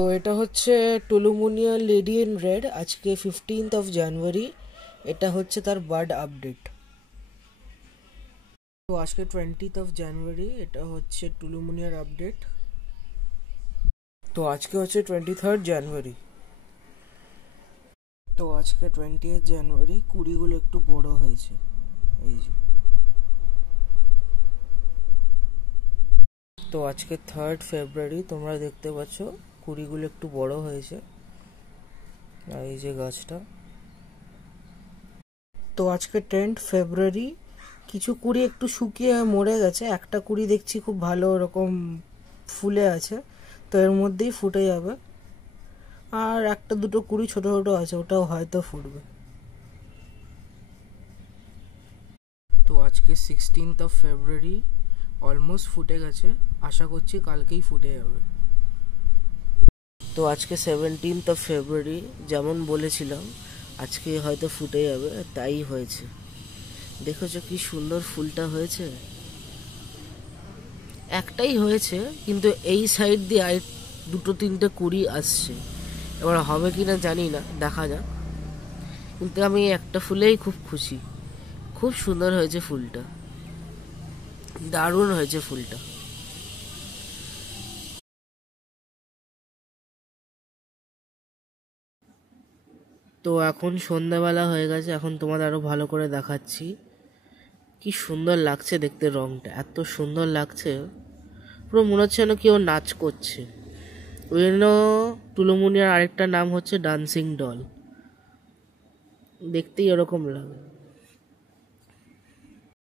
তো এটা হচ্ছে টুলুমুনিয়া লেডি ইন রেড, আজকে 15th of January। এটা হচ্ছে তার বার্ড আপডেট। তো আজকে 20th of January, এটা হচ্ছে টুলুমুনিয়ার আপডেট। তো আজকে হচ্ছে 23rd January। তো আজকে 20th January, কুড়িগুলো একটু বড় হয়েছে, এই যে। তো আজকে 3rd February, তোমরা দেখতে পাচ্ছ কুড়িগুলো একটু বড় হয়েছে, আর এই যে গাছটা। তো আজকে 10th February, কিছু কুড়ি একটু শুকিয়ে মরে গেছে, একটা কুড়ি দেখছি খুব ভালো রকম ফুলে আছে, তো এর মধ্যেই ফুটে যাবে। আর একটা দুটো কুড়ি ছোট ছোট আছে, ওটাও হয়তো ফুটবে। তো আজকে 16th of February, অলমোস্ট ফুটে গেছে, আশা করছি কালকেই ফুটে যাবে। তো আজকে 17th of February, যেমন বলেছিলাম আজকে হয়তো ফুটে যাবে, তাই হয়েছে। দেখেছো কি সুন্দর ফুলটা হয়েছে। একটাই হয়েছে, কিন্তু এই সাইড দিয়ে আর দুটো তিনটে কুড়ি আসছে, এবার হবে কিনা জানি না, দেখা যাক। কিন্তু আমি একটা ফুলেই খুব খুশি, খুব সুন্দর হয়েছে ফুলটা, দারুণ হয়েছে ফুলটা। তো এখন সন্ধ্যাবেলা হয়ে গেছে, এখন তোমাদের আরো ভালো করে দেখাচ্ছি। কি সুন্দর লাগছে দেখতে, রংটা এত সুন্দর লাগছে, পুরো মনে হচ্ছে যেন কেউ নাচ করছে। ওই জন্য টুলুমুনিয়ার আরেকটা নাম হচ্ছে ডান্সিং ডল, দেখতেই এরকম লাগে।